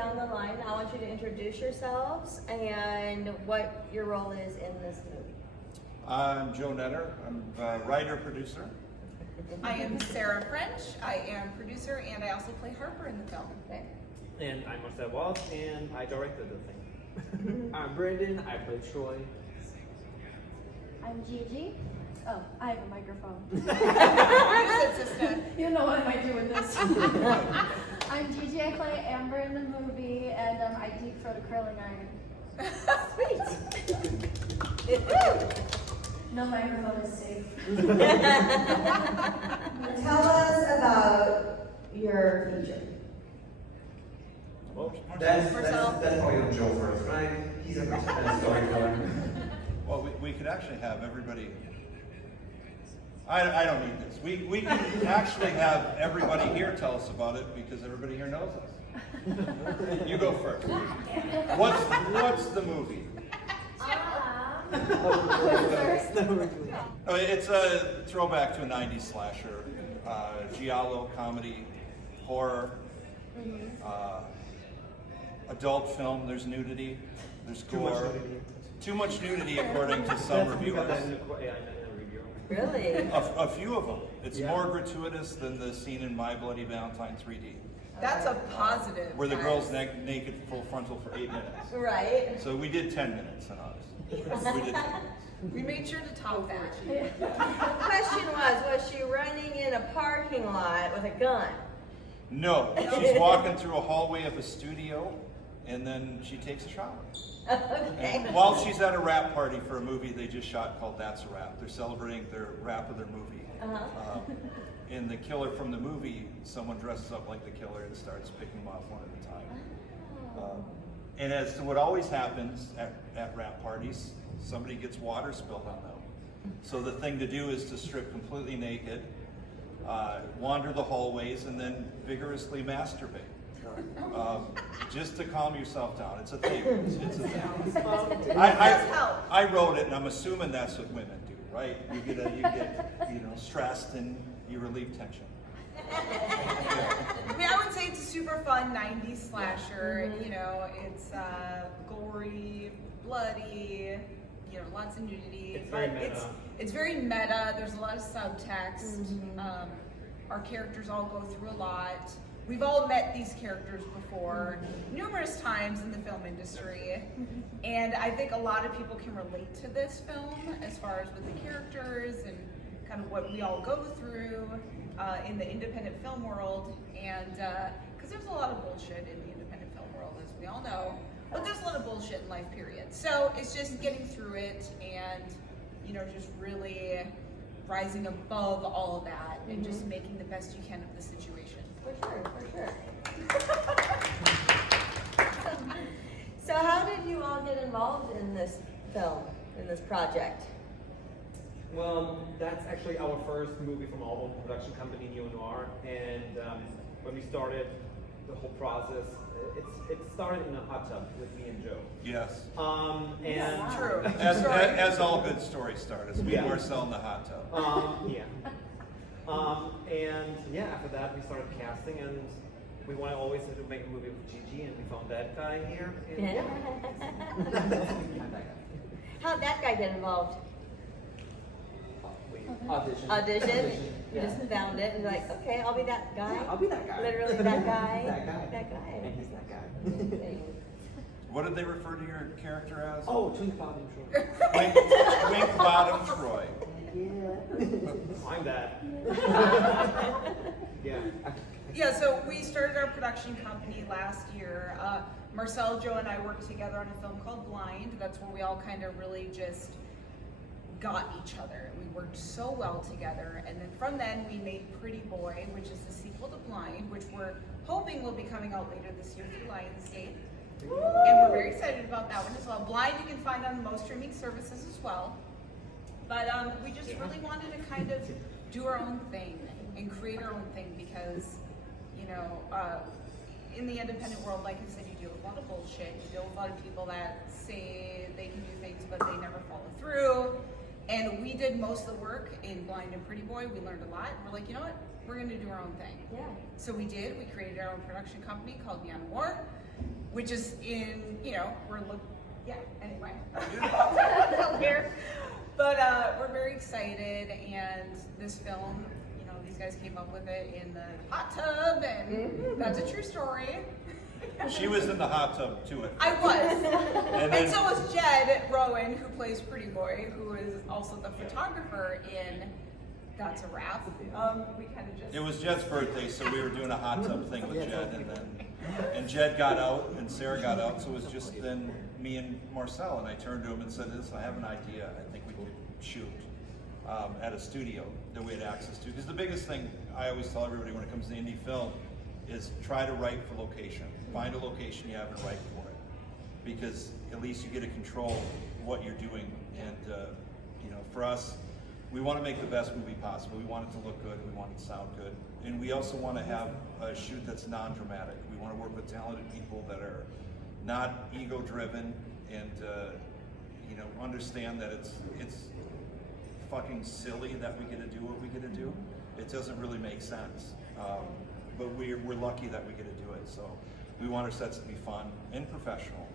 down the line. I want you to introduce yourselves and what your role is in this movie. I'm Joe Knetter. I'm a writer-producer. I am Sarah French. I am producer, and I also play Harper in the film. Okay. And I'm Marcel Walz, and I directed the thing. I'm Brandon. I play Troy. I'm Gigi. Oh, I have a microphone. Use it, sister. You know what I might do with this. I'm Gigi. I play Amber in the movie, and I deep throat a curling iron. Sweet. No microphone is safe. Tell us about your feature. Oh, That's Marcel? probably on Joe first, right? He's a storyteller. Well, we could actually have everybody. I don't need this. We can actually have everybody here tell us about it because everybody here knows us. You go first. What's the movie? It's a throwback to a 90s slasher, giallo, comedy, horror, adult film. There's nudity, there's gore. Too much nudity according to some reviewers. Really? A few of them. It's more gratuitous than the scene in My Bloody Valentine 3D, That's a positive. where the girl's naked full frontal for 8 minutes. Right. So we did 10 minutes on ours. We did 10 minutes. We made sure to top that. The question was she running in a parking lot with a gun? No, she's walking through a hallway of a studio, and then she takes a shower. Okay. And while she's at a rap party for a movie they just shot called That's a Rap. They're celebrating their rap of their movie. And the killer from the movie, someone dresses up like the killer and starts picking them off one at a time. And as to what always happens at rap parties, somebody gets water spilled on them. So the thing to do is to strip completely naked, wander the hallways, and then vigorously masturbate. Just to calm yourself down. It's a thing. It's a thing. I wrote it, and I'm assuming that's what women do, right? You get stressed and you relieve tension. I mean, I would say it's a super fun 90s slasher. You know, it's gory, bloody, lots of nudity. It's very meta. It's very meta. There's a lot of subtext. Our characters all go through a lot. We've all met these characters before numerous times in the film industry, and I think a lot of people can relate to this film as far as with the characters and kind of what we all go through in the independent film world, and because there's a lot of bullshit in the independent film world, as we all know, but there's a lot of bullshit in life, period. So it's just getting through it and, just really rising above all of that and just making the best you can of the situation. For sure. So how did you all get involved in this film, in this project? Well, that's actually our first movie from our own production company, Neo Noir. And when we started the whole process, it started in a hot tub with me and Joe. Yes. And True. As all good stories start, as we were selling the hot tub. After that we started casting, and we wanted always to make a movie with Gigi, and we found that guy here. And How'd that guy get involved? Audition. You just found it and you're like, okay, I'll be that guy. Yeah, I'll be that guy. Literally that guy. That guy. That guy. And he's that guy. What did they refer to your character as? Oh, Twink Bottom Troy. Twink Bottom Troy. I'm that. Yeah, so we started our production company last year. Marcel, Joe, and I worked together on a film called Blind. That's where we all kind of really just got each other. We worked so well together. And then from then, we made Pretty Boy, which is the sequel to Blind, which we're hoping will be coming out later this year through Lionsgate. And we're very excited about that one as well. Blind you can find on most streaming services as well. But we just really wanted to kind of do our own thing and create our own thing because, in the independent world, like I said, you deal with a lot of bullshit. You deal with a lot of people that say they can do things, but they never follow through. And we did most of the work in Blind and Pretty Boy. We learned a lot. We're like, you know what? We're gonna do our own thing. Yeah. So we did. We created our own production company called Beyond War, which is in, anyway. Here. But we're very excited, and this film, these guys came up with it in the hot tub, and that's a true story. She was in the hot tub too. I was. And And so was Jed Rowan, who plays Pretty Boy, who is also the photographer in That's a Wrap. We kind of just... It was Jed's birthday, so we were doing a hot tub thing with Jed, and Jed got out, and Sarah got out, so it was just then me and Marcel, and I turned to him and said, listen, I have an idea. I think we could shoot at a studio that we had access to. Because the biggest thing I always tell everybody when it comes to indie film is try to write for location. Find a location you have and write for it. Because at least you get to control what you're doing. And for us, we want to make the best movie possible. We want it to look good. We want it to sound good. And we also want to have a shoot that's non-dramatic. We want to work with talented people that are not ego-driven and understand that it's fucking silly that we get to do what we get to do. It doesn't really make sense. But we're lucky that we get to do it. So we want our sets to be fun and professional.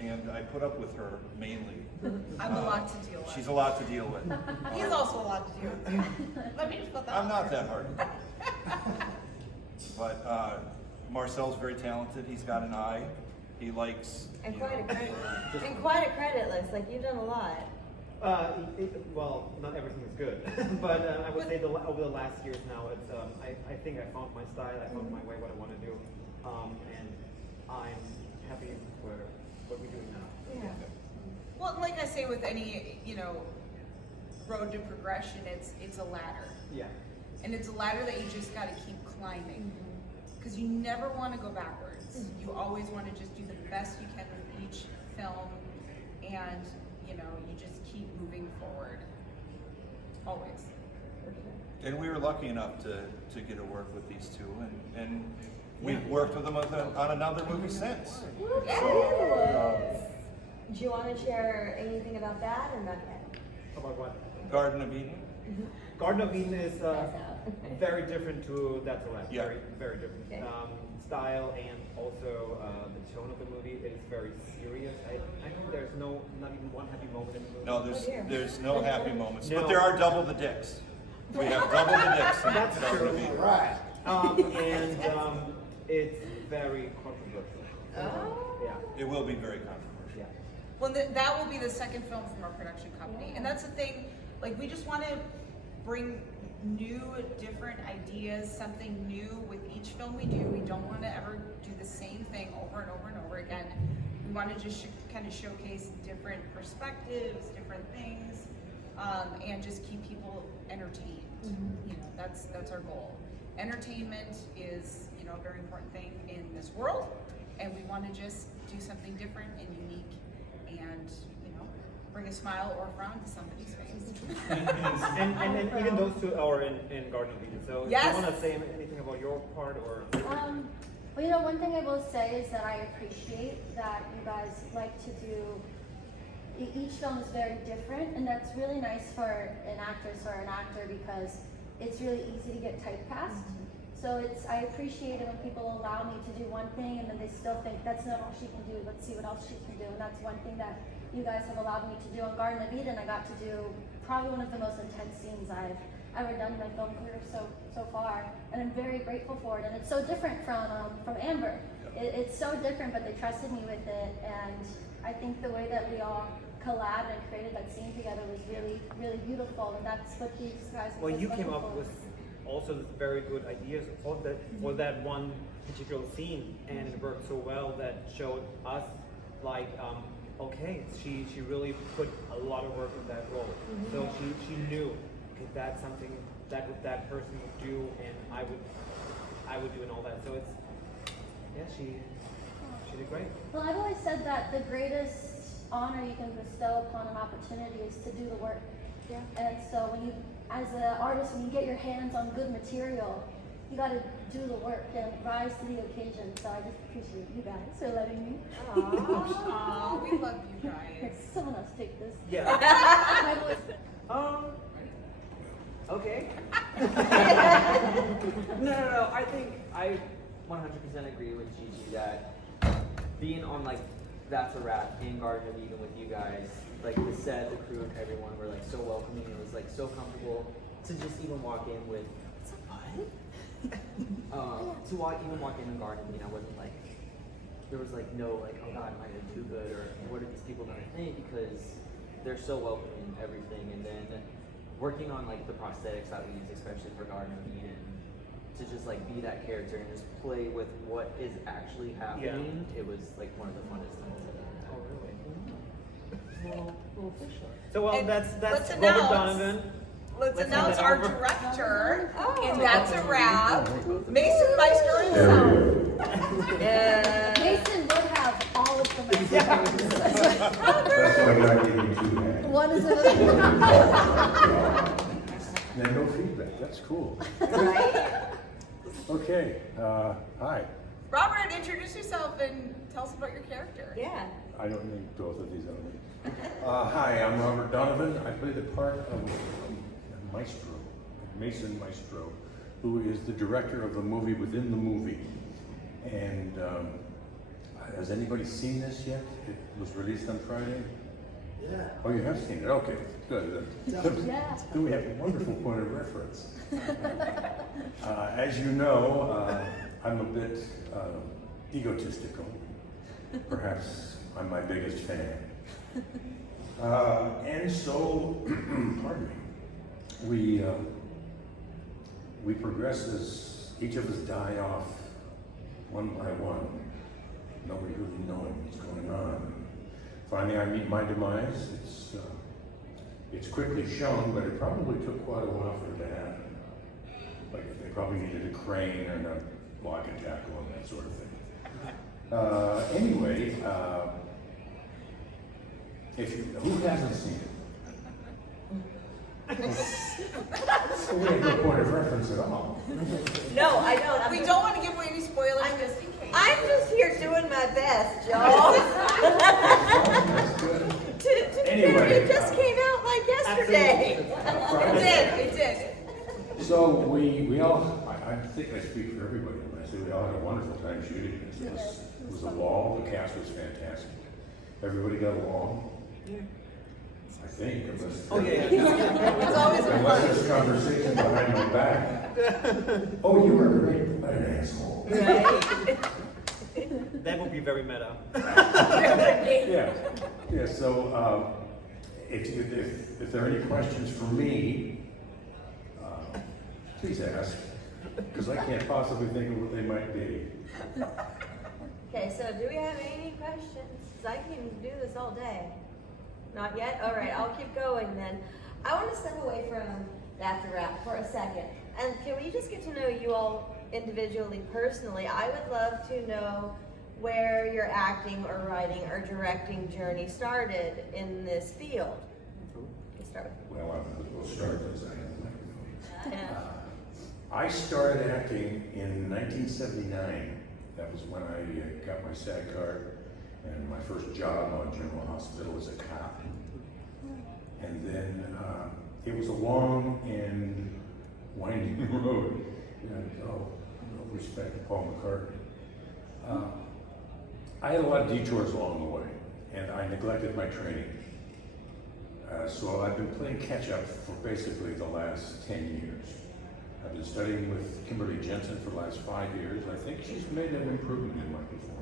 And I put up with her mainly. I'm a lot to deal with. She's a lot to deal with. He's also a lot to deal with. Let me just put that I'm out not there. that hard. But Marcel's very talented. He's got an eye. He likes. And quite a credit list. Like, you've done a lot. Well, not everything is good, but I would say over the last years now, it's I think I found my style. I found my way, what I want to do, and I'm happy with what we're doing now. Yeah. Well, like I say with any, road to progression, it's a ladder. Yeah. And it's a ladder that you just got to keep climbing. Because you never want to go backwards. You always want to just do the best you can with each film, and you just keep moving forward. Always. And we were lucky enough to get to work with these two, and we've worked with them on another movie since. Do you want to share anything about that or not yet? About what? Garden of Eden. Garden of Eden is very different to That's a Wrap. Yeah. Very, very different. Okay. Style and also the tone of the movie is very serious. I think there's not even one happy moment in the movie. No, there's no happy moments, No. but there are double the dicks. We have double the dicks. In That's Garden of true. Eden. Right. And it's very controversial. Oh. Yeah. It will be very controversial. Yeah. Well, that will be the second film from our production company. And that's the thing, like, we just want to bring new, different ideas, something new with each film we do. We don't want to ever do the same thing over and over and over again. We want to just kind of showcase different perspectives, different things, and just keep people entertained. That's our goal. Entertainment is, a very important thing in this world, and we want to just do something different and unique, and bring a smile or a frown to somebody's face. and then even those two are in Garden of Eden. So Yes. do you want to say anything about your part or? Well, one thing I will say is that I appreciate that you guys like to do. Each film is very different, and that's really nice for an actress or an actor because it's really easy to get typecast. So I appreciate it when people allow me to do one thing and then they still think that's not all she can do. Let's see what else she can do, and that's one thing that you guys have allowed me to do. On Garden of Eden, I got to do probably one of the most intense scenes I've ever done in my film career so far, and I'm very grateful for it. And it's so different from Amber. It's so different, but they trusted me with it, and I think the way that we all collabed and created that scene together was really, really beautiful, and that's what these guys. Well, you came up with also very good ideas for that one particular scene, and it worked so well that showed us like. Okay, she really put a lot of work in that role. So she knew, okay, that's something that person would do, and I would do, and all that. So she did great. Well, I've always said that the greatest honor you can bestow upon an opportunity is to do the work. Yeah. And so as an artist, when you get your hands on good material, you gotta do the work and rise to the occasion. So I just appreciate you guys for letting me. Aw, we love you guys. Someone else take this. Yeah. My voice. Okay. No. I think I 100% agree with Gigi that being on like That's a Wrap in Garden of Eden with you guys, like the set, the crew, and everyone were like so welcoming. It was like so comfortable to just even walk in with what's up, bud? Even walk in the Garden of Eden, I wasn't like there was like no like, oh God, am I gonna do good or what are these people gonna think, because they're so welcoming and everything. And then working on like the prosthetics that we use, especially for Garden of Eden, to just like be that character and just play with what is actually happening, it was like one of the funnest things I've ever had. Oh, really? So And that's let's Robert announce- Donavan. Let's Let's announce hand our it over. director, Oh. and that's a wrap. Mason Meister himself. Yeah. Mason would have all of the messages. That's why I'm not giving too bad. One is another. Then no feedback, that's cool. Right? Okay, hi. Robert, introduce yourself and tell us about your character. Yeah. I don't need both of these on me. Hi, I'm Robert Donavan. I play the part of Maestro, Mason Maestro, who is the director of the movie within the movie. And has anybody seen this yet? It was released on Friday? Yeah. Oh, you have seen it? Okay, good. Yeah. Then we have a wonderful point of reference. As you know, I'm a bit egotistical. Perhaps I'm my biggest fan. And so, pardon me, we progress as each of us die off one by one. Nobody really knowing what's going on. Finally, I meet my demise. It's quickly shown, but it probably took quite a while for it to happen. Like they probably needed a crane and a block and tackle and that sort of thing. Anyway, who hasn't seen it? So we have no point of reference at all. No, I don't. We don't want to give away any spoilers just in case. I'm just here doing my best, y'all. Anyway, It just came out like yesterday. It did. So we all, I think I speak for everybody when I say we all had a wonderful time shooting this. It was a ball, the cast was fantastic. Everybody got along? I think, unless. Oh yeah. It's always a Unless fun. there's conversation behind my back. Oh, you were great, what an asshole. That would be very meta. Yeah, so, if there are any questions for me, please ask, because I can't possibly think of what they might be. Okay, so do we have any questions? Because I can do this all day. Not yet? All right, I'll keep going then. I want to step away from That's a Wrap for a second. And can we just get to know you all individually, personally? I would love to know where your acting or writing or directing journey started in this field. Let's start with Well, we'll start as I have the microphone. you. I started acting in 1979. That was when I got my SAG card and my first job on General Hospital as a cop. And then it was a long and winding road. And, no respect to Paul McCartney. I had a lot of detours along the way, and I neglected my training. So I've been playing catch up for basically the last 10 years. I've been studying with Kimberly Jensen for the last 5 years. I think she's made an improvement in my performance.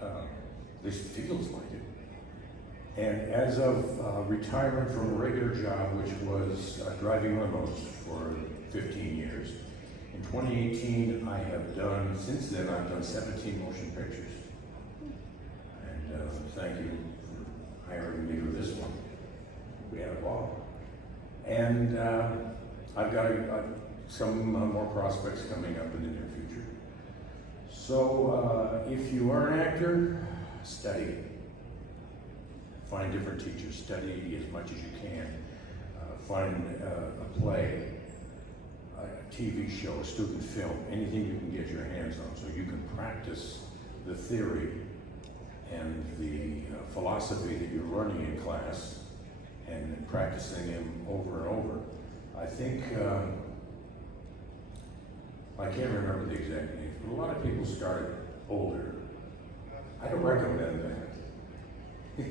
At least it feels like it. And as of retirement from a regular job, which was driving limos for 15 years, in 2018 I have done, since then I've done 17 motion pictures. And thank you for hiring me for this one. We had a ball. And I've got some more prospects coming up in the near future. So if you are an actor, study. Find different teachers, study as much as you can. Find a play. a TV show, a student film, anything you can get your hands on, so you can practice the theory and the philosophy that you're learning in class and practicing them over and over. I think, I can't remember the exact names, but a lot of people started older. I don't recommend that.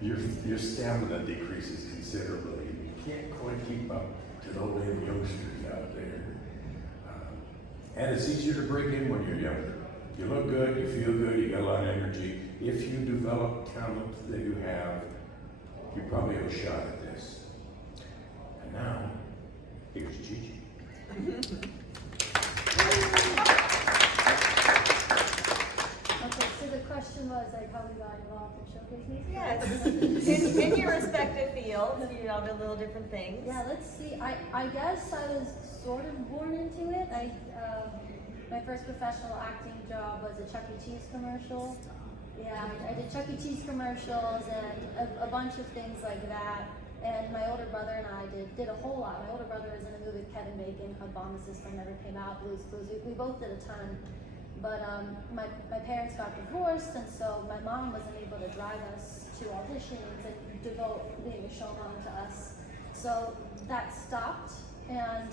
Your stamina decreases considerably. You can't quite keep up to the old youngsters out there. And it's easier to break in when you're younger. You look good, you feel good, you got a lot of energy. If you develop talent that you have, you probably have a shot at this. And now, here's Gigi. Okay, so the question was like how we got involved in showcasing? Yes. In your respective fields, you all do little different things. Yeah, let's see. I guess I was sort of born into it. My first professional acting job was a Chuck E. Cheese commercial. Yeah, I did Chuck E. Cheese commercials and a bunch of things like that. And my older brother and I did a whole lot. My older brother was in a movie with Kevin Bacon called Bomb the System, never came out, Blue's Clues. We both did a ton. But my parents got divorced, and so my mom wasn't able to drive us to auditions and devote being a show mom to us. So that stopped, and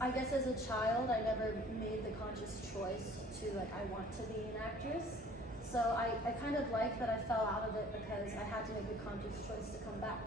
I guess as a child, I never made the conscious choice to like, I want to be an actress. So I kind of like that I fell out of it because I had to make a conscious choice to come back.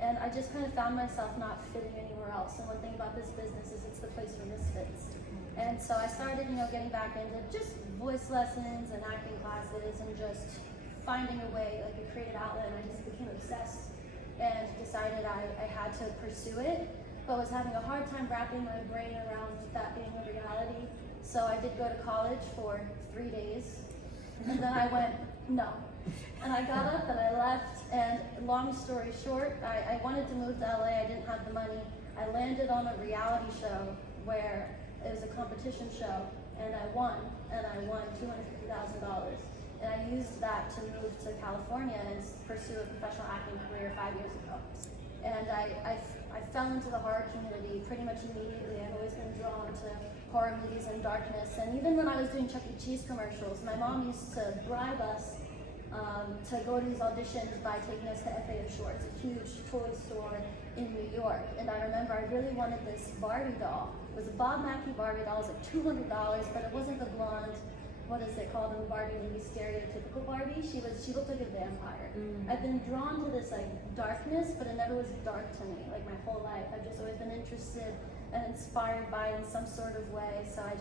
And I just kind of found myself not fitting anywhere else. And one thing about this business is it's the place for misfits. And so I started, getting back into just voice lessons and acting classes and just finding a way, like a creative outlet, and I just became obsessed and decided I had to pursue it, but was having a hard time wrapping my brain around that being a reality. So I did go to college for 3 days, and then I went, no. And I got up and I left, and long story short, I wanted to move to LA, I didn't have the money. I landed on a reality show where it was a competition show, and I won $250,000. And I used that to move to California and pursue a professional acting career 5 years ago. And I fell into the horror community pretty much immediately. I've always been drawn to horror movies and darkness. And even when I was doing Chuck E. Cheese commercials, my mom used to bribe us to go to these auditions by taking us to FAO Shorts, a huge toy store in New York. And I remember I really wanted this Barbie doll. It was a Bob Mackie Barbie doll. It was like $200, but it wasn't the blonde, what is it called in the Barbie movie, stereotypical Barbie. She looked like a vampire. I've been drawn to this like darkness, but it never was dark to me, like my whole life. I've just always been interested and inspired by it in some sort of way. So I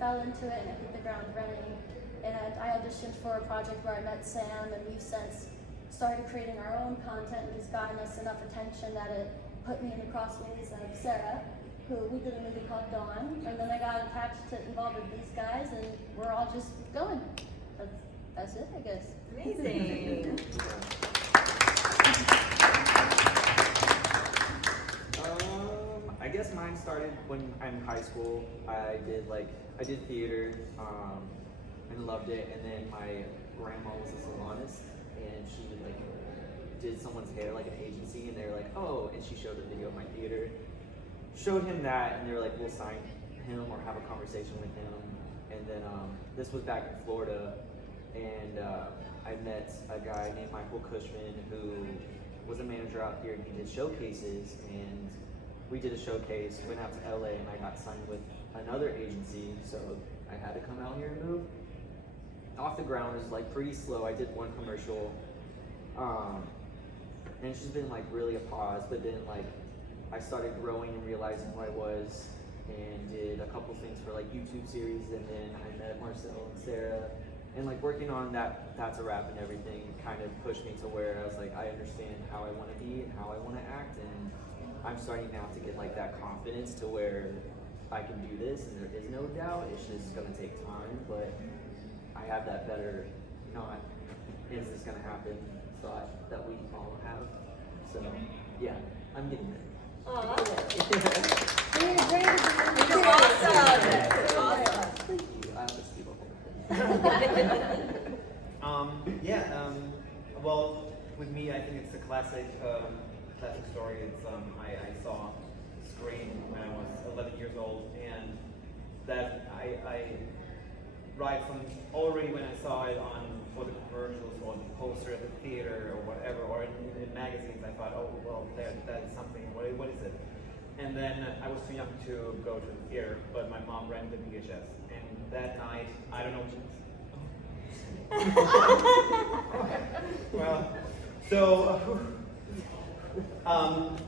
fell into it and I hit the ground running. And I auditioned for a project where I met Sam, and we've since started creating our own content, and it's gotten us enough attention that it put me in the crossways of Sarah, who we did a movie called Dawn, and then I got involved with these guys, and we're all just going. That's it, I guess. Amazing. I guess mine started when I'm in high school. I did theater, and loved it. And then my grandma was a salonist, and she did someone's hair, like an agency, and they were like, oh, and she showed a video of my theater. Showed him that, and they were like, we'll sign him or have a conversation with him. And then this was back in Florida, and I met a guy named Michael Cushman who was a manager out here, and he did showcases, and we did a showcase, went out to LA, and I got signed with another agency, so I had to come out here and move. Off the ground, it was pretty slow. I did one commercial, and it's just been really a pause, but then I started growing and realizing who I was, and did a couple things for YouTube series, and then I met Marcel and Sarah, and working on That's a Wrap and everything kind of pushed me to where I was I understand how I want to be and how I want to act, and I'm starting now to get that confidence to where I can do this, and there is no doubt. It's just gonna take time, but I have that better, not is this gonna happen thought that we all have. So yeah, I'm getting there. Oh, I love it. You're You're awesome. Thank you. I have to speak up. Well, with me, I think it's a classic story. It's I saw screen when I was 11 years old, and that I right from already when I saw it on for the commercials or the poster at the theater or whatever, or in magazines, I thought, oh well, that is something. What is it? And then I was too young to go to the theater, but my mom rented the VHS, and that night, I don't know. Well, so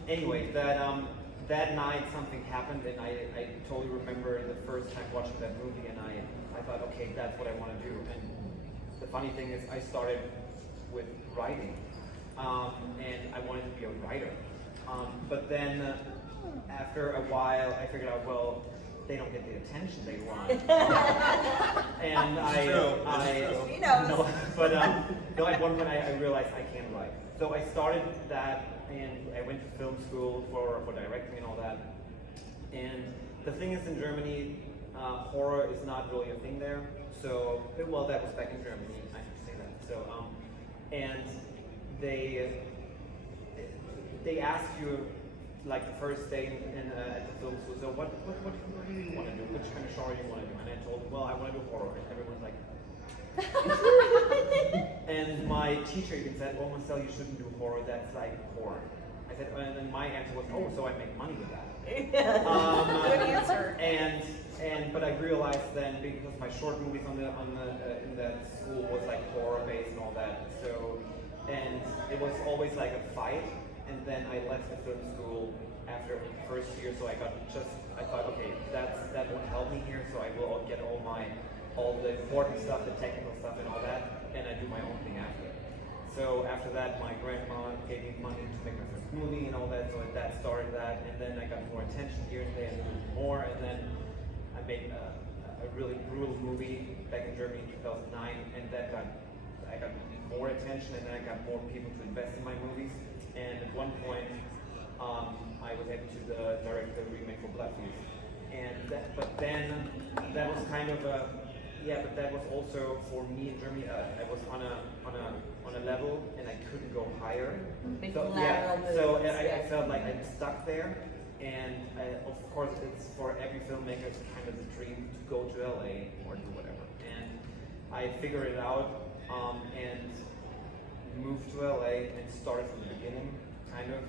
anyway, that night something happened, and I totally remember the first time watching that movie, and I thought, okay, that's what I want to do. And the funny thing is, I started with writing, and I wanted to be a writer. But then after a while, I figured out, well, they don't get the attention they want. And He knows. no, but no, at one point I realized I can't write. So I started that, and I went to film school for directing and all that. And the thing is, in Germany, horror is not really a thing there. So, well, that was back in Germany, I have to say that. So, and they ask you, like the first day at the film school, so what do you want to do? Which kind of genre do you want to do? And I told them, well, I want to do horror. And everyone's like, and my teacher even said, oh, Marcel, you shouldn't do horror, that's like porn. I said, and then my answer was, oh, so I make money with that. Good answer. But I realized then, because my short movies in that school was like horror based and all that, so, and it was always like a fight. And then I left the film school after the first year, so I thought, okay, that won't help me here, so I will get all the important stuff, the technical stuff and all that, and I do my own thing after. So after that, my grandma gave me money to make my first movie and all that, so that started that, and then I got more attention here and there, and a little more, and then I made a really brutal movie back in Germany in 2009, and I got more attention, and then I got more people to invest in my movies. And at one point, I was able to direct the remake for Bloodfeast. But then that was kind of but that was also for me in Germany. I was on a level, and I couldn't go higher. So I felt like I'm stuck there. And of course, it's for every filmmaker, it's kind of the dream to go to LA or do whatever. And I figured it out and moved to LA and started from the beginning, kind of.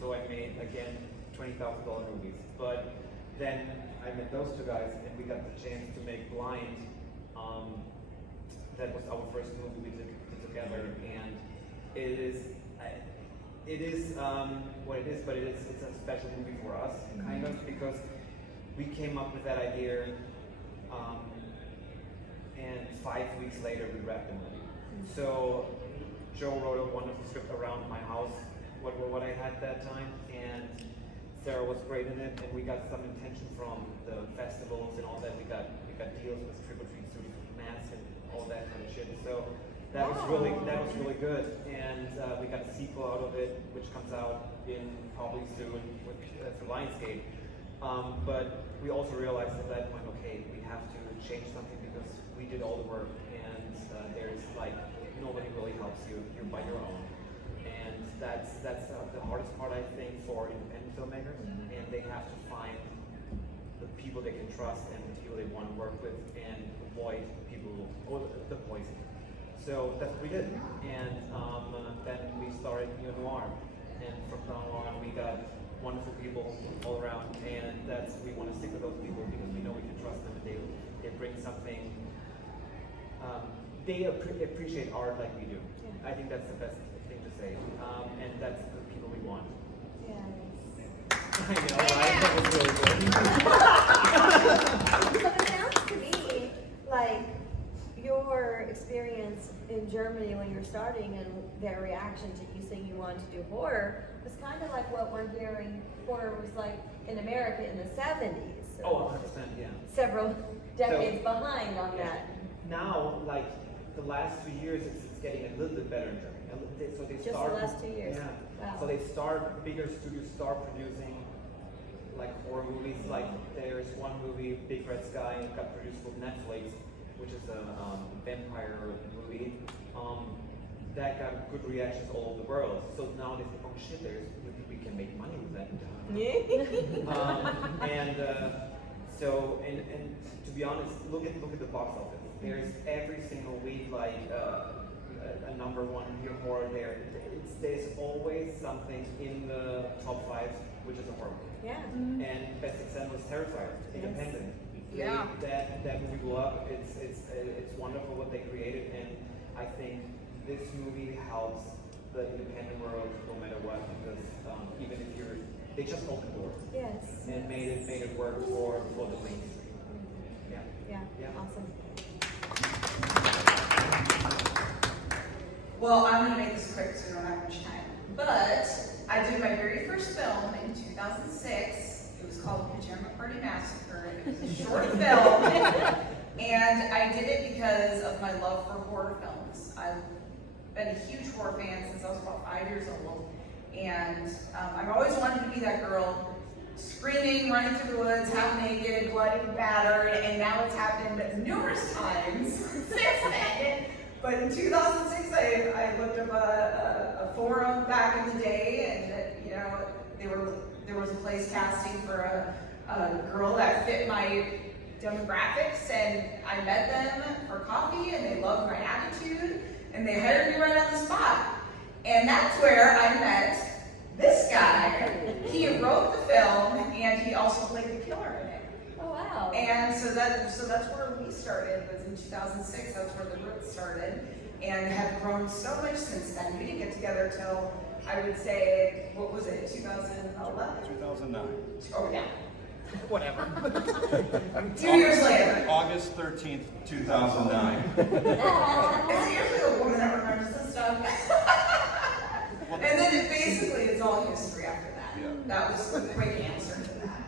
So I made, again, $20,000 movies. But then I met those two guys, and we got the chance to make Blind. That was our first movie we did together, and it is what it is, but it's a special movie for us, kind of, because we came up with that idea, and 5 weeks later we wrapped the movie. So Joe wrote a wonderful script around my house, what I had that time, and Sarah was great in it, and we got some attention from the festivals and all that. We got deals with Trick or Treat Studios, Mass, and all that kind of shit. So that was really good, and we got a sequel out of it, which comes out in probably soon with for Lionsgate. But we also realized at that point, okay, we have to change something because we did all the work, and there's like nobody really helps you. You're by your own. And that's the hardest part, I think, for independent filmmakers, and they have to find the people they can trust and the people they want to work with, and avoid people or the poison. So that's what we did, and then we started Neo Noir, and from now on we got wonderful people all around, and we want to stick with those people because we know we can trust them, and they bring something. They appreciate art like we do. I think that's the best thing to say, and that's the people we want. Yes. I know, right? That was really good. So it sounds to me like your experience in Germany when you're starting and their reaction to you saying you wanted to do horror was kind of like what we're hearing horror was like in America in the 70s. So Oh, 100%, yeah. several decades behind on Yeah. that. Now, like the last 2 years, it's getting a little bit better in Germany. So they Just start, the last 2 years. Yeah. Wow. So bigger studios start producing like horror movies. Like there's one movie, Big Red Sky, got produced for Netflix, which is a vampire movie. That got good reactions all over the world. So now they think, oh shit, we we can make money with that. Yeah. And to be honest, look at the box office. There's every single week like a number one here, horror there. There's always something in the top 5 which is a horror movie. Yeah. And best example is Terrifier, Independent. Yeah. That movie blew up. It's wonderful what they created, and I think this movie helps the independent world no matter what, because even if they just opened doors. Yes. And made it work for the leagues. Yeah. Yeah. Awesome. Well, I'm gonna make this quick so we don't have much time. But I did my very first film in 2006. It was called Pajama Party Massacre. It was a short film. And I did it because of my love for horror films. I've been a huge horror fan since I was about 5 years old. And I've always wanted to be that girl screaming, running through the woods, half naked, bloody, battered, and now it's happened numerous times since then. But in 2006, I looked up a forum back in the day, and there was a place casting for a girl that fit my demographics, and I met them for coffee, and they loved my attitude, and they hired me right on the spot. And that's where I met this guy. He wrote the film, and he also played the killer in it. Oh wow. And so that's where we started, was in 2006, that's where the roots started, and have grown so much since then. We didn't get together till, I would say, what was it, 2011? 2009. Oh yeah, whatever. 2 August- years later. August 13th, 2009. It's usually the woman that remembers this stuff. And then it's all history after that. Yeah. That was the quick answer to that.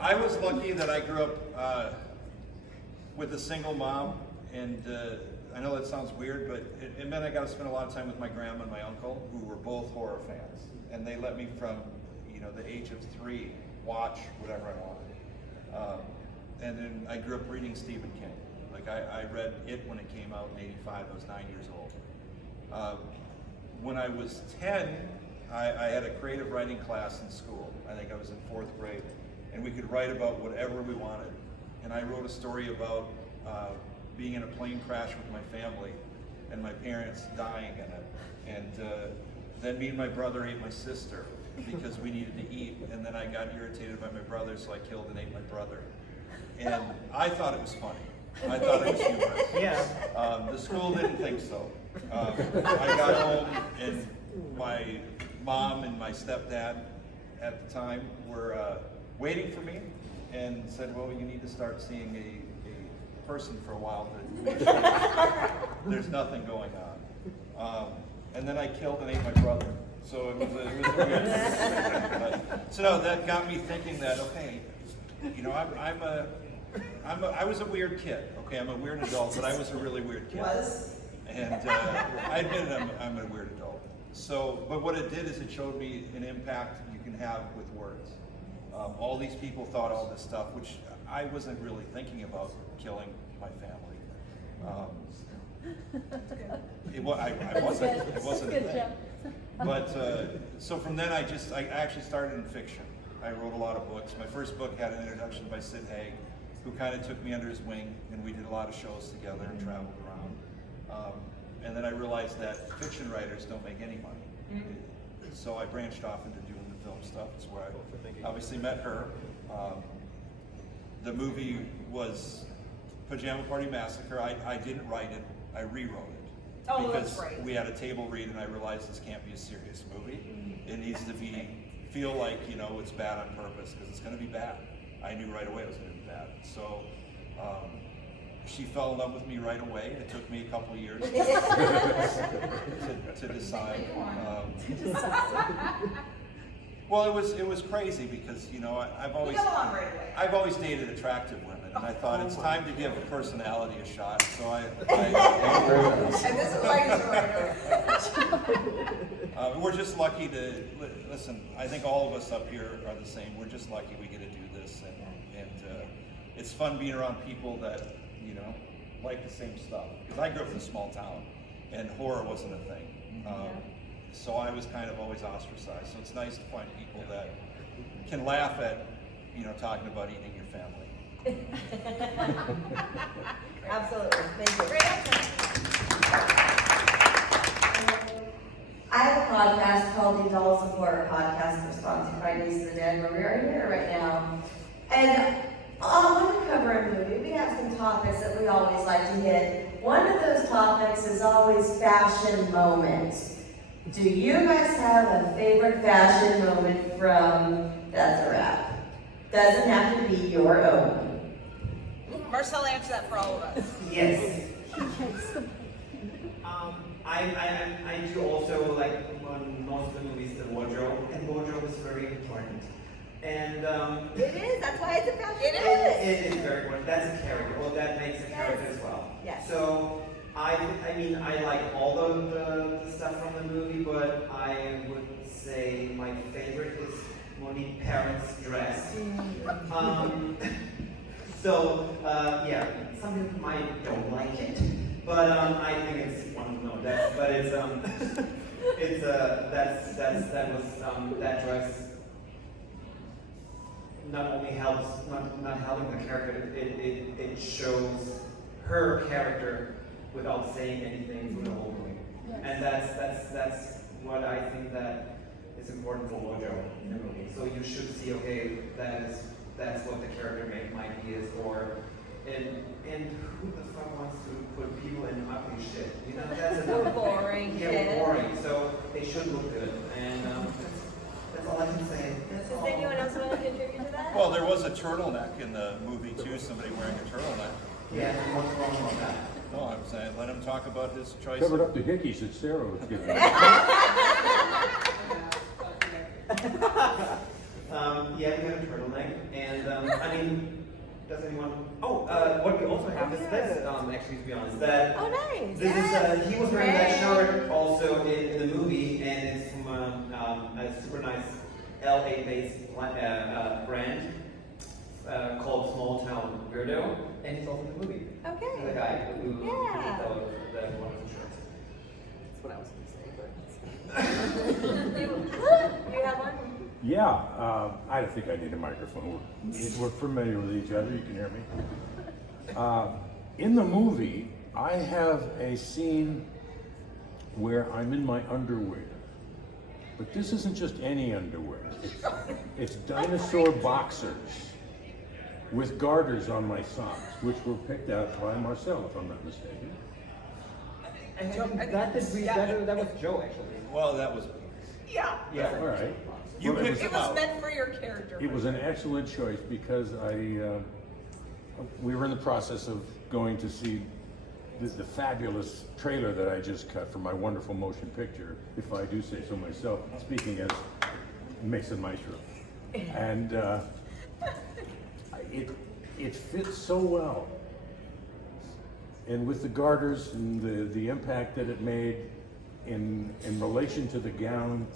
I was lucky that I grew up with a single mom, and I know that sounds weird, but it meant I got to spend a lot of time with my grandma and my uncle, who were both horror fans, and they let me from the age of 3 watch whatever I wanted. And then I grew up reading Stephen King. Like I read it when it came out in '85. I was 9 years old. When I was 10, I had a creative writing class in school. I think I was in 4th grade, and we could write about whatever we wanted. And I wrote a story about being in a plane crash with my family and my parents dying in it. And then me and my brother ate my sister because we needed to eat. And then I got irritated by my brother, so I killed and ate my brother. And I thought it was funny. I thought it was humorous. Yeah. The school didn't think so. I got home, and my mom and my stepdad at the time were waiting for me and said, well, you need to start seeing a person for a while to make sure there's nothing going on. And then I killed and ate my brother. So it was a weird so no, that got me thinking that, okay, I was a weird kid. Okay, I'm a weird adult, but I was a really weird kid. And I admit I'm a weird adult. So, but what it did is it showed me an impact you can have with words. All these people thought all this stuff, which I wasn't really thinking about killing my family. I wasn't. It wasn't a thing. But so from then I actually started in fiction. I wrote a lot of books. My first book had an introduction by Sid Haig, who kind of took me under his wing, and we did a lot of shows together and traveled around. And then I realized that fiction writers don't make any money. So I branched off into doing the film stuff. It's where I obviously met her. The movie was Pajama Party Massacre. I didn't write it, I rewrote it. Oh, because that's right. we had a table read, and I realized this can't be a serious movie. It needs to feel like, it's bad on purpose, because it's going to be bad. I knew right away it was going to be bad. So she fell in love with me right away. It took me a couple of years to decide. Well, it was crazy because I've always dated attractive women, and I thought it's time to give personality a shot. So I And this is why he's a writer. we're just lucky to listen. I think all of us up here are the same. We're just lucky we get to do this, and it's fun being around people that like the same stuff. Because I grew up in a small town, and horror wasn't a thing. So I was kind of always ostracized. So it's nice to find people that can laugh at, talking about eating your family. Absolutely. Thank you. Great answer. I have a podcast called the Dolls of Horror podcast, sponsored by Niece of the Dead, where we are here right now. And when we cover a movie, we have some topics that we always like to hit. One of those topics is always fashion moments. Do you guys have a favorite fashion moment from That's a Wrap? Doesn't have to be your own. Marcel, answer that for all of us. Yes. I do also like on most of the movies the wardrobe, and wardrobe is very important. And It is. That's why it's a fashion It moment. it is very important. That's a character. Well, that makes a character as well. Yes. So I mean I like all the stuff from the movie, but I would say my favorite is Monique Parent's dress. Yeah, some people might don't like it, but I think it's that dress not only helps not helping the character, it shows her character without saying anything through the whole movie. Yes. And that's what I think that is important for wardrobe in a movie. So you should see, okay, that's what the character might be is, and who the fuck wants to put people in ugly shit? That's another Boring thing. Yeah, shit. boring. So they should look good, and that's all I can say. That's Does all. anyone else want to contribute to that? Well, there was a turtleneck in the movie too, somebody wearing a turtleneck. Yeah, what's wrong with that? No, I'm saying, let him talk about his choice. Covered up the hickeys that Sarah was giving. Yeah, we got a turtleneck, and I mean, does anyone? Oh, what we also have is this. Actually, to be honest, that Oh, nice. this is he was wearing that shirt also in the movie, and it's from a super nice LA-based brand called Small Town Weirdo, and he's also in the movie. Okay. The guy who Yeah. that one of the shirts. That's what I was gonna say, You have one? Yeah, I don't think I need a microphone. We're familiar with each other, you can hear me. In the movie, I have a scene where I'm in my underwear. But this isn't just any underwear. It's dinosaur boxers with garters on my socks, which were picked out by Marcel, if I'm not mistaken. That was Joe actually. Well, that was, Yeah. All right. you Well, picked It him was out. meant for your character. It was an excellent choice because we were in the process of going to see the fabulous trailer that I just cut for my wonderful motion picture, if I do say so myself, speaking as Mason Maestro. And it fits so well. And with the garters and the impact that it made in relation to the gown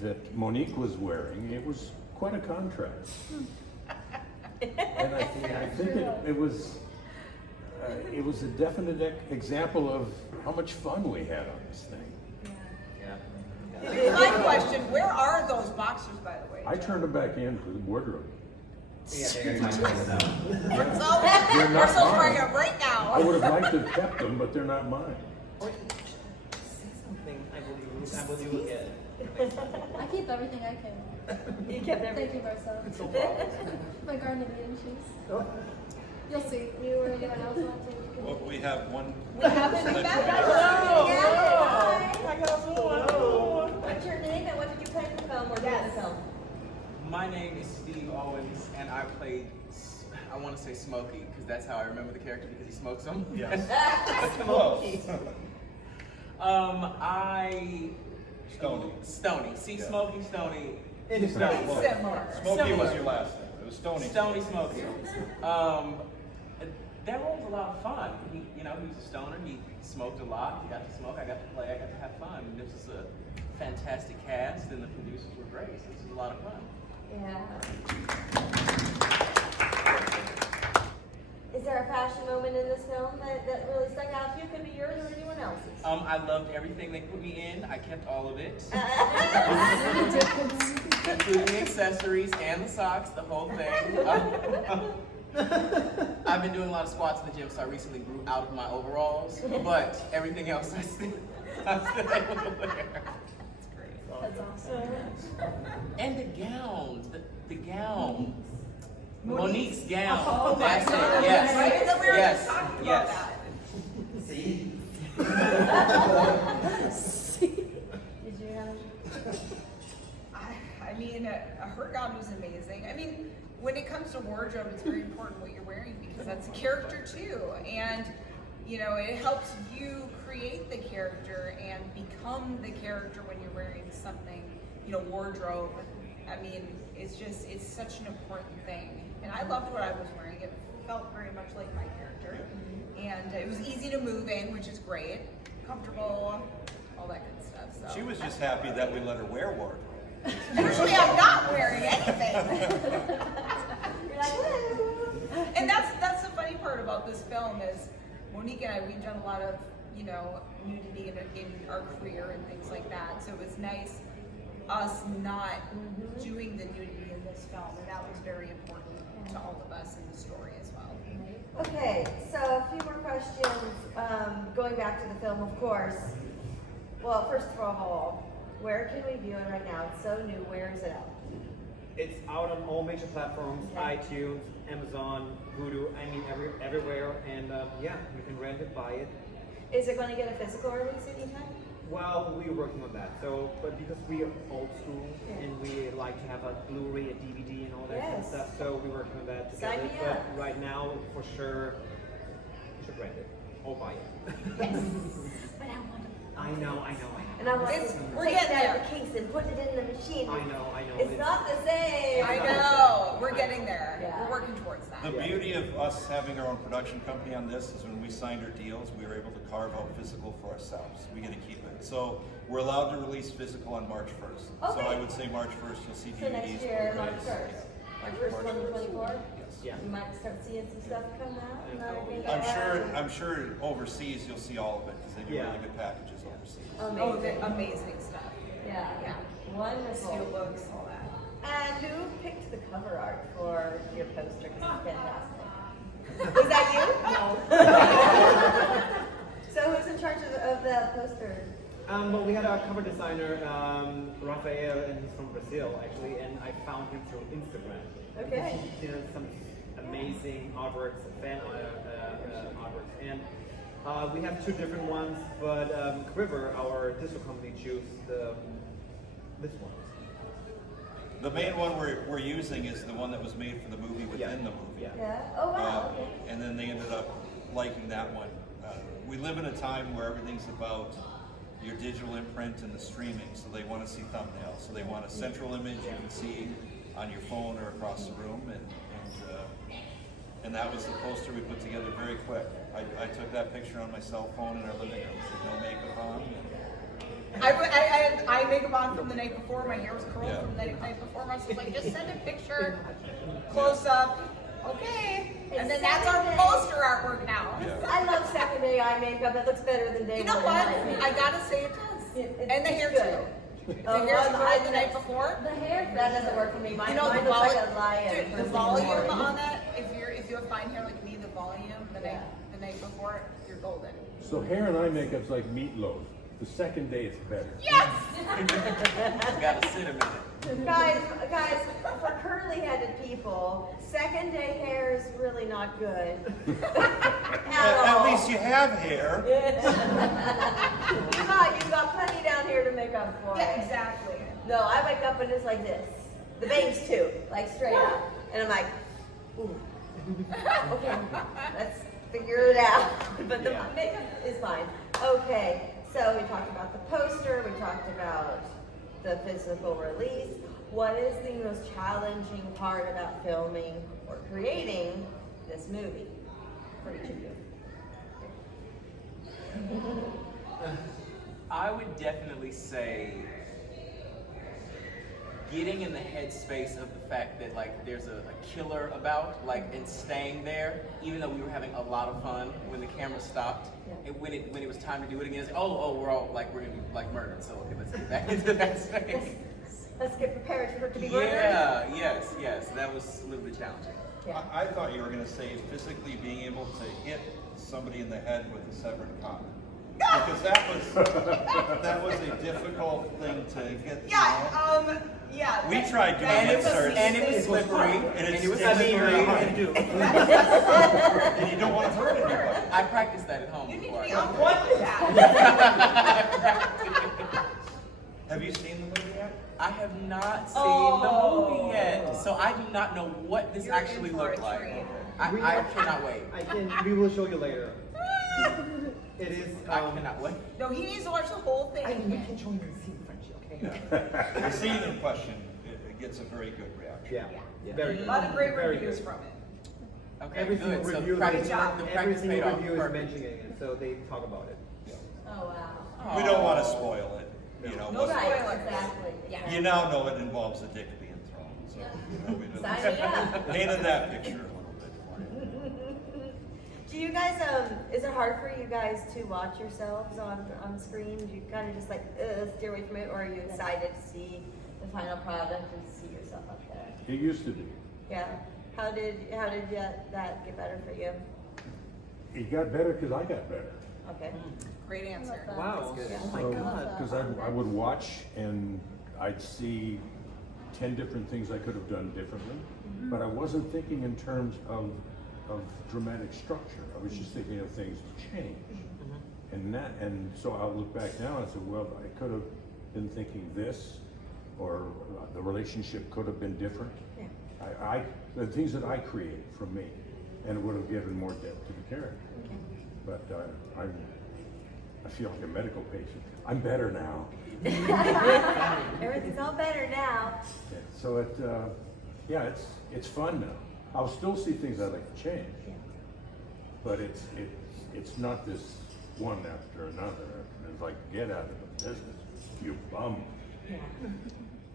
that Monique was wearing, it was quite a contrast. And I think it was a definite example of how much fun we had on this thing. My question, where are those boxers, by the way? I turned them back in for the wardrobe. Yeah, they're nice now. Marcel, They're not Marcel's mine. wearing it right I now. would have liked to have kept them, but they're not mine. Say something. I believe you again. I keep everything I can. You kept Thank everything. you, Marcel. No problem. My Garnadian shoes. You'll see. You or anyone else want to? Well, we have one. We have to be back. What's your name and what did you play in the film or do in the film? My name is Steve Owens, and I played, I want to say Smokey, because that's how I remember the character, because he smokes them. Yes. Smokey. Stony. Stony. See, Yeah. Smokey, Stony. It's similar. Smokey was your last name. It was Stony. Stony Smokey. That role was a lot of fun. He was a stoner. He smoked a lot. He got to smoke. I got to play. I got to have fun. This was a fantastic cast, and the producers were great. So this was a lot of fun. Yeah. Is there a fashion moment in this film that really stuck out to you? Could be yours or anyone else's. I loved everything they put me in. I kept all of it. Including the accessories and the socks, the whole thing. I've been doing a lot of squats in the gym, so I recently grew out of my overalls. But everything else I'm still able to wear. It's great. That's awesome. And the gowns, the gown. Monique's. Monique's gown. Oh my That's God. it. Yes. Right? And then we were Yes. just talking about Yes. that. See? Did you have? I mean, her gown was amazing. I mean, when it comes to wardrobe, it's very important what you're wearing because that's a character too. And, you know, it helps you create the character and become the character when you're wearing something, you know, wardrobe. I mean, it's such an important thing. And I loved what I was wearing. It felt very much like my character. And it was easy to move in, which is great. Comfortable, all that good stuff. So She was just happy that we let her wear wardrobe. usually I'm not wearing anything. You're like, woo. And that's the funny part about this film is Monique and I, we've done a lot of, you know, nudity in our career and things like that. So it was nice us not doing the nudity in this film, and that was very important to all of us in the story as well. Okay, so a few more questions. Going back to the film, of course. Well, first of all, where can we view it right now? It's so new. Where is it out? It's out on all major platforms, Okay. iTunes, Amazon, Vudu, I mean everywhere, and yeah, you can rent it, buy it. Is it going to get a physical release anytime? Well, we're working on that. So, but because we are old school Yeah. and we like to have a Blu-ray, a DVD, and all that kind of Yes. stuff, so we're working on that Sign together. me But up. right now, for sure, you should rent it or buy it. Yes. But I want it. I know. And I want It's- to we're take getting it out of there. the case and put it in the machine. I know. It's not the same. I know, we're getting there. Yeah. We're working towards that. The beauty of us having our own production company on this is when we signed our deals, we were able to carve out physical for ourselves. We get to keep it. So we're allowed to release physical on March 1st. So Okay. I would say March 1st, you'll see So next DVDs. year, March Blu-rays. 1st. March 1st, 2024? Yes. Yeah. You might start seeing some stuff come out. And I'm sure overseas you'll see all of it because they do Yeah. really good packages overseas. Oh, the amazing stuff. Yeah. Yeah. Wonderful. Steel books, all that. And who picked the cover art for your poster? Because it's fantastic. Was that you? So who's in charge of the poster? Well, we had our cover designer, Rafael, and he's from Brazil, actually, and I found him through Instagram. Okay. He did some amazing artworks, fan artworks, and we have two different ones, but Quiver, our digital company, chose this one. The main one we're using is the one that was made for the movie within Yeah. the movie. Yeah. Yeah. Oh wow. Okay. And then they ended up liking that one. We live in a time where everything's about your digital imprint and the streaming, so they want to see thumbnails. So they want a central image you can see on your phone or across the room, and that was the poster we put together very quick. I took that picture on my cell phone in our living room with no makeup on. I had makeup on from the night before. My hair was curled Yeah. from the night before. I was like, just send a picture, close up, okay. And then that's our poster artwork now. Yeah. I love second day eye makeup. It looks better than day You know one what? eye makeup. I gotta say it does. And the hair good. too. The Oh, hair's on the curled the eye night before. The hair. That doesn't work for me. Mine, You know mine the looks like volume. a lion. Dude, the first thing in volume morning. on that. If you have fine hair like me, the volume the night before, you're golden. So hair and eye makeup's like meatloaf. The second day it's better. Yes. Gotta sit a minute. Guys, for curly-headed people, second day hair is really not good. At least you have hair. You've got plenty down here to make up for Yeah, it. exactly. No, I wake up and it's like this. The bangs too, like straight up. And I'm like, ooh. Okay, let's figure it out. But the makeup is fine. Okay, so we talked about the poster, we talked about the physical release. What is the most challenging part about filming or creating this movie for each of you? I would definitely say getting in the headspace of the fact that like there's a killer about, like, and staying there, even though we were having a lot of fun when the camera stopped. And when it was time to do it again, it's like, we're gonna be like murdered, so okay, let's get back into that space. Let's get prepared for it to be murdered. Yeah, yes, that was a little bit challenging. Yeah. I thought you were going to say physically being able to hit somebody in the head with a severed cock. Because that was a difficult thing to get. Yeah. We tried doing And it, it was slippery. And it was slippery. hard to do. And you don't want to hurt anybody. I practiced that at home You need before. to be on point with that. Have you seen the movie yet? I have not seen the movie yet, so I do not know what this You're actually in for a looked like. treat. I cannot wait. We will show you later. It is. I cannot wait. No, he needs to watch the whole thing. We can show you the scene, Frenchie, okay? The scene in question, it gets a very good reaction. Yeah. Very A good. lot of great Very reviews good. from it. Okay, Every good. single So review, practice, Good job. the every practice paid single off. review is Perfect. mentioning it, so they talk about it. Oh, wow. We don't want to spoil it. You know, No what- Right, spoilers. exactly. you now know it involves a dick being thrown. So, we just Sign me up. painted that picture a little bit for you. Do you guys, is it hard for you guys to watch yourselves on screen? Do you kind of just like, steer away from it, or are you excited to see the final product and see yourself up there? It used to be. Yeah. How did that get better for you? It got better because I got better. Okay. Great answer. Wow. Oh my God. Because I would watch and I'd see 10 different things I could have done differently, but I wasn't thinking in terms of dramatic structure. I was just thinking of things to change. And so I'll look back now and say, well, I could have been thinking this, or the relationship could have been different. Yeah. The things that I created from me, and it would have given more depth to the character. But I feel like a medical patient. I'm better now. Everything's all better now. Yeah, so it's fun now. I'll still see things I'd like to change, but it's not this one after another. It's like, get out of the business, you bum. Yeah.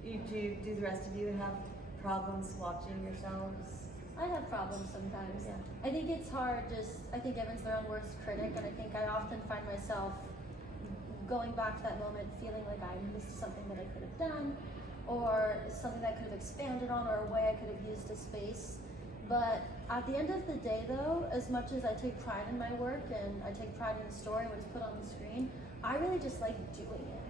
Do the rest of you have problems watching yourselves? I have problems sometimes. Yeah. I think it's hard. I think everyone's their own worst critic, and I think I often find myself going back to that moment, feeling like I missed something that I could have done, or something that I could have expanded on, or a way I could have used a space. But at the end of the day, though, as much as I take pride in my work and I take pride in the story when it's put on the screen, I really just like doing it.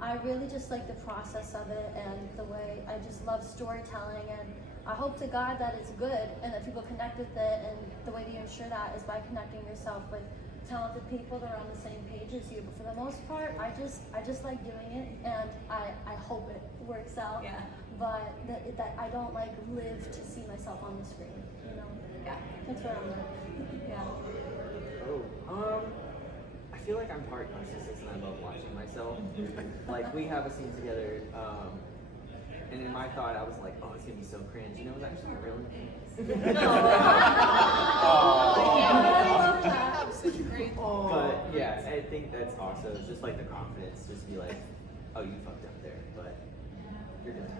I really just like the process of it, and the way I just love storytelling, and I hope to God that it's good and that people connect with it, and the way to ensure that is by connecting yourself with talented people that are on the same page as you. But for the most part, I just like doing it, and I hope it works out. Yeah. But that I don't like live to see myself on the screen, you know? Yeah. That's where I'm at. Yeah. I feel like I'm part narcissist and I love watching myself. Like, we have a scene together, and in my thought I was like, oh, it's gonna be so cringe. You know, it was actually really Such a great. But yeah, I think that's also just like the confidence, just be like, oh, you fucked up there, but you're good.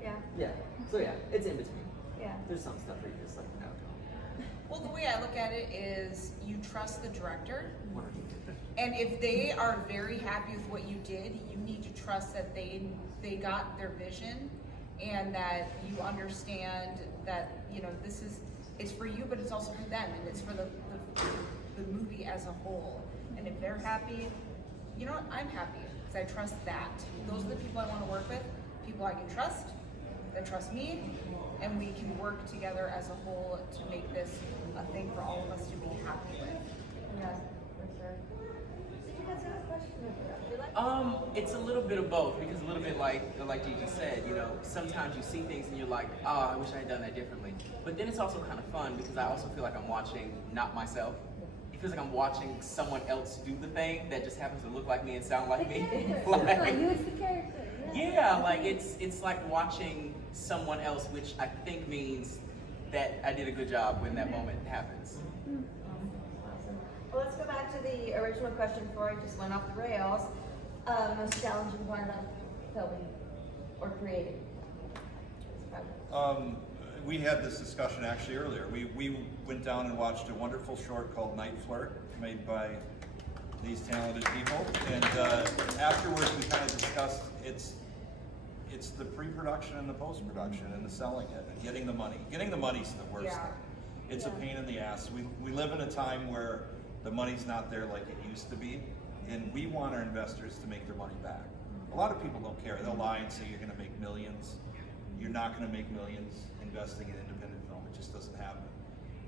Yeah. Yeah. So yeah, it's in between. Yeah. There's some stuff where you're just like, no. Well, the way I look at it is you trust the director, and if they are very happy with what you did, you need to trust that they got their vision, and that you understand that, you know, it's for you, but it's also for them, and it's for the movie as a whole. And if they're happy, you know what, I'm happy, because I trust that. Those are the people I want to work with, people I can trust, that trust me, and we can work together as a whole to make this a thing for all of us to be happy with. Yeah, for sure. Did you guys have a question? It's a little bit of both, because a little bit like Gigi said, you know, sometimes you see things and you're like, oh, I wish I had done that differently. But then it's also kind of fun because I also feel like I'm watching not myself. It feels like I'm watching someone else do the thing that just happens to look like me and sound like me. Like you as the character. Yeah, like it's like watching someone else, which I think means that I did a good job when that moment happens. Awesome. Well, let's go back to the original question before I just went off the rails. Most challenging part of filming or creating? We had this discussion actually earlier. We went down and watched a wonderful short called Night Flirt, made by these talented people. And afterwards we kind of discussed it's the pre-production and the post-production and the selling it and getting the money. Getting the money's the worst thing. It's a pain in the ass. We live in a time where the money's not there like it used to be, and we want our investors to make their money back. A lot of people don't care. They'll lie and say you're going to make millions. You're not going to make millions investing in independent film. It just doesn't happen.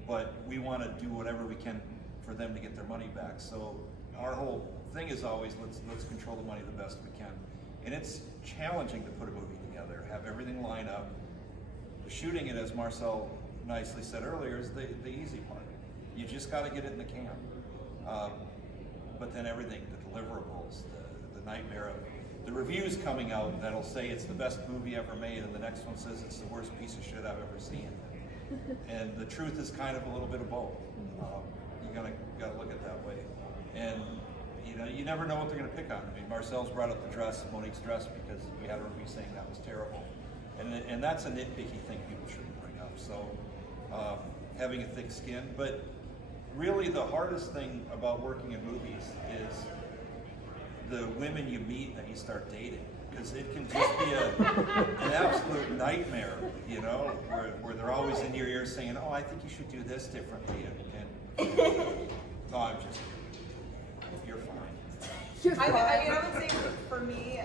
But we want to do whatever we can for them to get their money back. So our whole thing is always let's control the money the best we can. And it's challenging to put a movie together, have everything line up. Shooting it, as Marcel nicely said earlier, is the easy part. You just got to get it in the can. But then everything, the deliverables, the nightmare of the reviews coming out that'll say it's the best movie ever made, and the next one says it's the worst piece of shit I've ever seen. And the truth is kind of a little bit of both. You gotta look at it that way. And you never know what they're gonna pick on. I mean, Marcel's brought up the dress, Monique's dress, because we had a review saying that was terrible. And that's a nitpicky thing people shouldn't bring up. So having a thick skin, but really the hardest thing about working in movies is the women you meet that you start dating, because it can just be an absolute nightmare, where they're always in your ear saying, "Oh, I think you should do this differently," and no, I'm just, you're fine. I would say for me,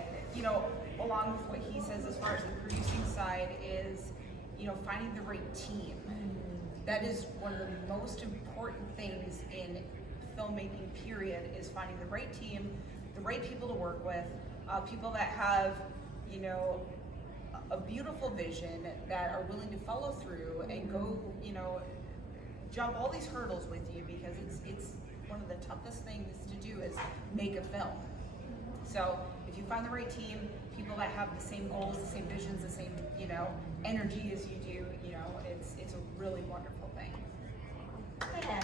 along with what he says as far as the producing side is, finding the right team. That is one of the most important things in filmmaking, period, is finding the right team, the right people to work with, people that have, a beautiful vision, that are willing to follow through and go, jump all these hurdles with you, because it's one of the toughest things to do is make a film. So if you find the right team, people that have the same goals, the same visions, the same, energy as you do, it's a really wonderful thing. Yeah.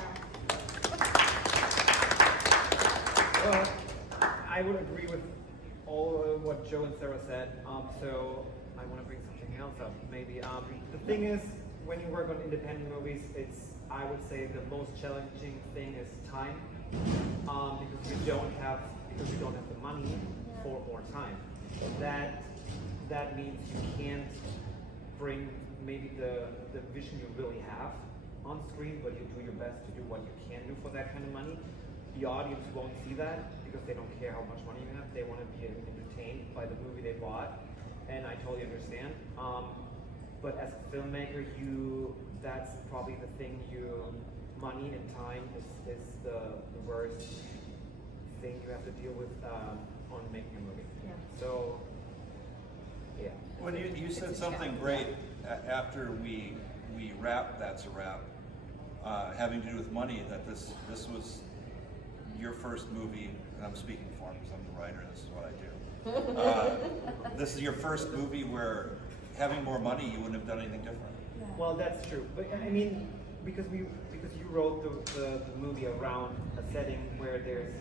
Well, I would agree with all of what Joe and Sarah said. So I want to bring something else up. Maybe the thing is, when you work on independent movies, I would say the most challenging thing is time, because you don't have the money for more time. That means you can't bring maybe the vision you really have on screen, but you do your best to do what you can do for that kind of money. The audience won't see that because they don't care how much money you have. They want to be entertained by the movie they bought, and I totally understand. But as a filmmaker, that's probably the thing money and time is the worst thing you have to deal with on making a movie. Yeah. So, yeah. When you said something great after we wrapped That's a Wrap, having to do with money, that this was your first movie, and I'm speaking for him because I'm the writer, this is what I do. This is your first movie where having more money, you wouldn't have done anything different. Yeah. Well, that's true, but I mean, because you wrote the movie around a setting where there's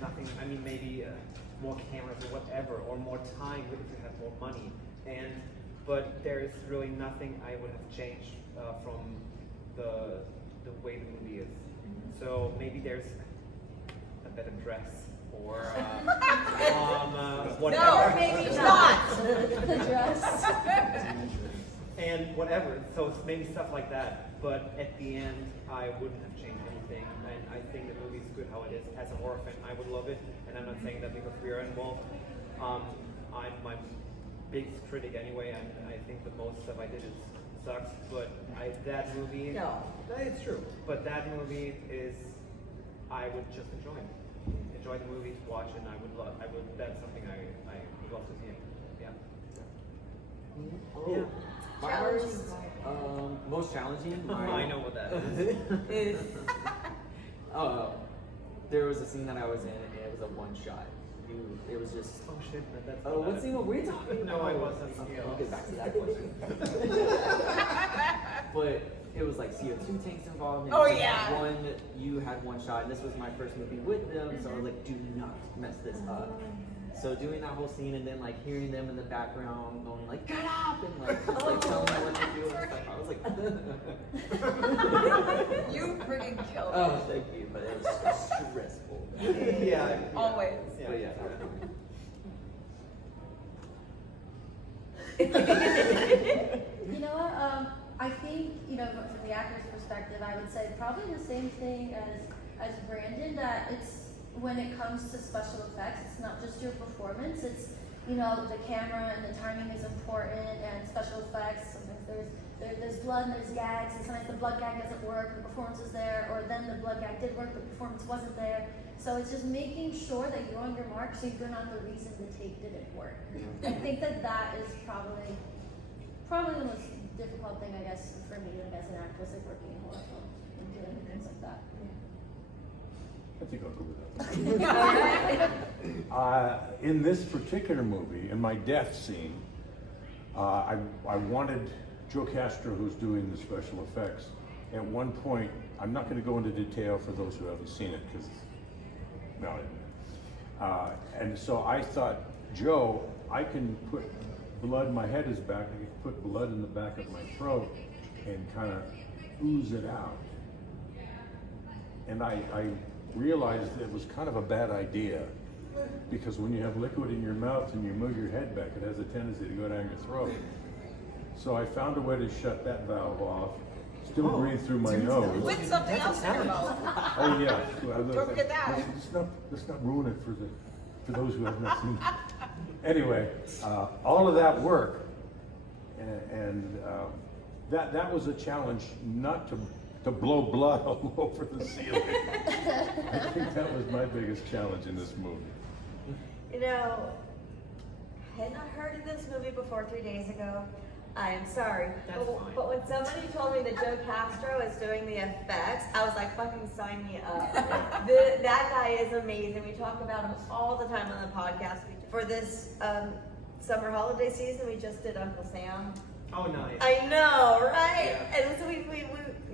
nothing. I mean, maybe more cameras or whatever, or more time if you have more money, but there is really nothing I would have changed from the way the movie is. So maybe there's a better dress, or whatever. No, maybe not. The dress. And whatever, so it's maybe stuff like that. But at the end, I wouldn't have changed anything, and I think the movie's good how it is. As a horror fan, I would love it, and I'm not saying that because we are involved. I'm my biggest critic anyway, and I think the most stuff I did sucks. But that movie, No. it's true. But that movie I would just enjoy the movie, watch it, and that's something I would love to see. Yeah. Oh, my worst, most challenging. I know what that is. There was a scene that I was in, and it was a one shot. It was just. Oh shit, man, that's. Oh, what scene were we talking about? No, I wasn't. Okay, we'll get back to that question. But it was like CO2 tanks involved. And Oh, it was yeah. you had one shot, and this was my first movie with them, so I was like, do not mess this up. So doing that whole scene and then like hearing them in the background going like, get up, and like, just, like telling me what to do and stuff. I was like, You freaking killed oh, it. thank you, but it was stressful. Yeah. Always. But yeah. You know what? I think, you know, from the actor's perspective, I would say probably the same thing as Brandon, that it's, when it comes to special effects, it's not just your performance, it's, you know, the camera and the timing is important, and special effects, sometimes there's blood and there's gags, and sometimes the blood gag doesn't work, the performance is there, or then the blood gag did work, the performance wasn't there. So it's just making sure that you're on your mark, so you're not the reason the take didn't work. I think that is probably the most difficult thing, I guess, for me, like, as an actress, like working in horror film and doing things like that. I think I'll go with that. In this particular movie, in my death scene, I wanted Joe Castro, who's doing the special effects, at one point, I'm not going to go into detail for those who haven't seen it, because, no. And so I thought, Joe, I can put blood, my head is back, I can put blood in the back of my throat and kind of ooze it out. And I realized it was kind of a bad idea, because when you have liquid in your mouth and you move your head back, it has a tendency to go down your throat. So I found a way to shut that valve off, still breathe through my nose. With something else in your mouth. Oh yeah. Don't forget that. Let's not ruin it for those who have not seen it. Anyway, all of that work, and that was a challenge, not to blow blood all over the ceiling. I think that was my biggest challenge in this movie. You know, I had not heard of this movie before 3 days ago. I am sorry. But when somebody told me that Joe Castro is doing the effects, I was like, fucking sign me up. That guy is amazing. We talk about him all the time on the podcast. For this summer holiday season, we just did Uncle Sam. Oh, nice. I know, right? Yeah. And so we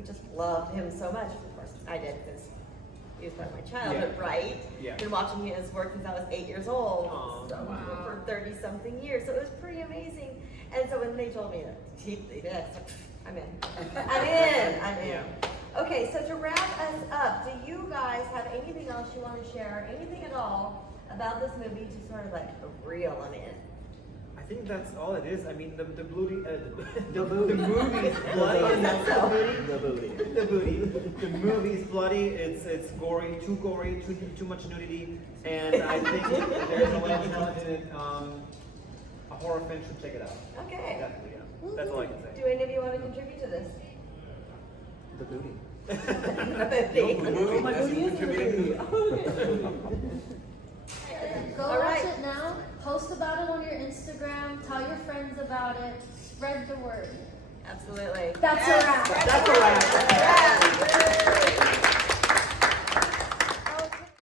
just loved him so much. Of course, I did, because he was part of my childhood, right? Yeah. Been watching his work since I was 8 years old. Aw, So wow. for 30-something years. So it was pretty amazing. And so when they told me that I'm in. I'm in. Yeah. Okay, so to wrap us up, do you guys have anything else you want to share, anything at all about this movie to sort of like reel them in? I think that's all it is. I mean, the movie is bloody. The movie is bloody. It's gory, too much nudity, and I think there's a lot of talent in it. A horror fan should check it out. Okay. Definitely, yeah. That's all I can say. Do any of you want to contribute to this? The booty. Go All watch right. it now, post about it on your Instagram, tell your friends about it, spread the word. Absolutely. That's a wrap. That's a wrap. Yeah.